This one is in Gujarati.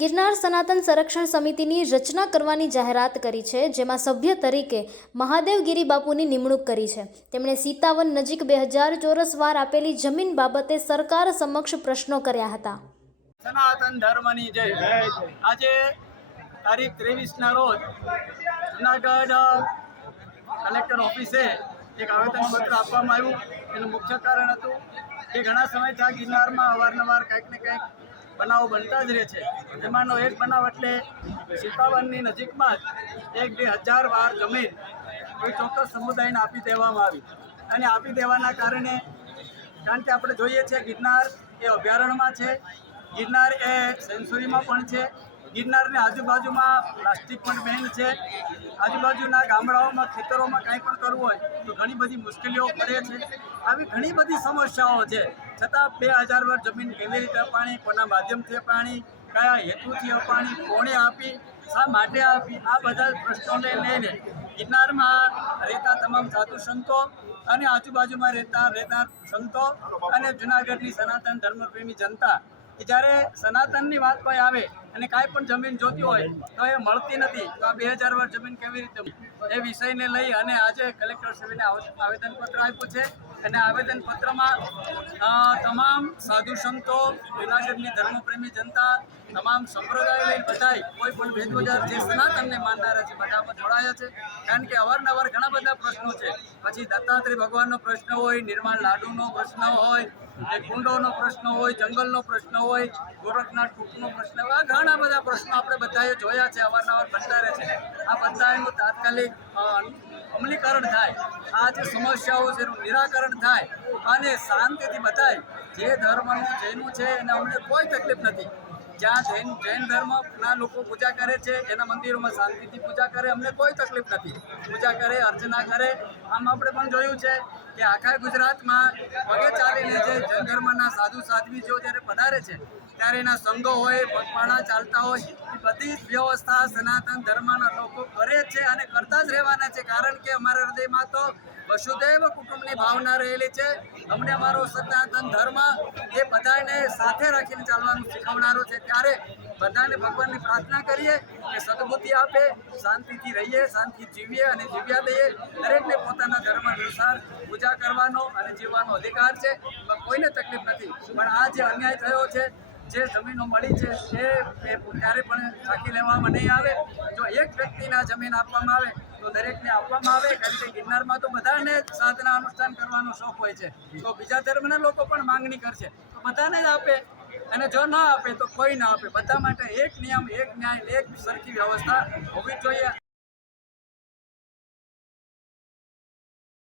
ગિરનાર સનાતન સંરક્ષણ સમિતિની રચના કરવાની જાહેરાત કરી છે, જેમાં સભ્ય તરીકે મહાદેવગીરી બાપુની નિમણૂક કરી છે। તેમણે સીતાવન નજીક 2000 ચોરસ વાર આપેલી જમીન બાબતે સરકાર સમક્ષ પ્રશ્નો કર્યા હતા। સનાતન ધર્મની જય। આજે તારીખ 23ના રોજ જૂનાગઢ કલેક્ટર ઓફિસે એક આવેદનપત્ર આપવામાં આવ્યું। એનું મુખ્ય કારણ હતું કે ઘણા સમયથી આ ગિરનારમાં અવારનવાર કંઈક ને કંઈક બનાવો બનતા જ રહે છે। એમાંનો એક બનાવ એટલે સીતાવનની નજીકમાં જ 1-2000 વાર જમીન કોઈ ચોક્કસ સમુદાયને આપી દેવામાં આવી। અને આપી દેવાના કારણે, કારણ કે આપણે જોઈએ છીએ ગિરનાર એ અભયારણ્યમાં છે, ગિરનાર એ સેન્ચુરીમાં પણ છે, ગિરનારની આજુબાજુમાં પ્લાસ્ટિક પણ બેન છે, આજુબાજુના ગામડાઓમાં ખેતરોમાં કાંઈ પણ કરવું હોય તો ઘણી બધી મુશ્કેલીઓ પડે છે। આવી ઘણી બધી સમસ્યાઓ છે, છતાં 2000 વાર જમીન કેવી રીતે અપાણી, કોના માધ્યમથી અપાણી, કયા હેતુથી અપાણી, કોણે આપી, શા માટે આપી, આ બધા પ્રશ્નોને લઈને ગિરનારમાં રહેતા તમામ સાધુ સંતો અને આજુબાજુમાં રહેતા સંતો અને જૂનાગઢની સનાતન ધર્મપ્રેમી જનતા કે જ્યારે સનાતનની વાત કોઈ આવે અને કાંઈ પણ જમીન જોતી હોય તો એ મળતી નથી, તો આ 2000 વાર જમીન કેવી રીતે એ વિષયને લઈ અને આજે કલેક્ટરશ્રીને આવેદનપત્ર આપ્યું છે। અને આવેદનપત્રમાં તમામ સાધુ સંતો, જૂનાગઢની ધર્મપ્રેમી જનતા, તમામ સંપ્રદાય લઈને બધાય કોઈ પણ ભેદબજાર જે સનાતનને માનનારા છે બધામાં જોડાયા છે। કારણ કે અવારનવાર ઘણા બધા પ્રશ્નો છે, પછી દત્તાત્રેય ભગવાનનો પ્રશ્ન હોય, નિર્માણ લાડુનો પ્રશ્ન હોય, કુંડોનો પ્રશ્ન હોય, જંગલનો પ્રશ્ન હોય, ગોરખનાથ ટૂંકનો પ્રશ્ન હોય, આ ઘણા બધા પ્રશ્નો આપણે બધાએ જોયા છે, અવારનવાર બનતા રહે છે। આ બધાનું તાત્કાલિક અમલીકરણ થાય, આ જે સમસ્યાઓ છે એનું નિરાકરણ થાય અને શાંતિથી બધાય જે ધર્મનું જેનું છે એને અમને કોઈ તકલીફ નથી। જ્યાં જૈન ધર્મના લોકો પૂજા કરે છે એના મંદિરોમાં શાંતિથી પૂજા કરે, અમને કોઈ તકલીફ નથી, પૂજા કરે, અર્ચના કરે। આમ આપણે પણ જોયું છે કે આખા ગુજરાતમાં પગે ચાલીને જે જૈન ધર્મના સાધુ સાધ્વીઓ જ્યારે પધારે છે ત્યારે એના સંઘો હોય, પગપાળા ચાલતા હોય, એ બધી જ વ્યવસ્થા સનાતન ધર્મના લોકો કરે છે અને કરતા જ રહેવાના છે। કારણ કે અમારા હૃદયમાં તો વસુધૈવ કુટુંબની ભાવના રહેલી છે। અમને અમારો સનાતન ધર્મ એ બધાને સાથે રાખીને ચાલવાનું શીખવનારો છે। ત્યારે બધાને ભગવાનની પ્રાર્થના કરીએ કે સદબુદ્ધિ આપે, શાંતિથી રહીએ, શાંતિથી જીવીએ અને જીવ્યા દઈએ। દરેકને પોતાના ધર્મ અનુસાર પૂજા કરવાનો અને જીવવાનો અધિકાર છે, કોઈને તકલીફ નથી। પણ આ જે અન્યાય થયો છે, જે જમીનો મળી છે એ ક્યારે પણ થાકી લેવામાં નહીં આવે। જો એક વ્યક્તિને જમીન આપવામાં આવે તો દરેકને આપવામાં આવે, કારણ કે ગિરનારમાં તો બધાને સાધના અનુષ્ઠાન કરવાનો શોખ હોય છે, તો બીજા ધર્મના લોકો પણ માંગણી કરશે તો બધાને જ આપે, અને જો ન આપે તો કોઈ ના આપે। બધા માટે એક નિયમ, એક ન્યાય, એક સરખી વ્યવસ્થા હોવી જોઈએ।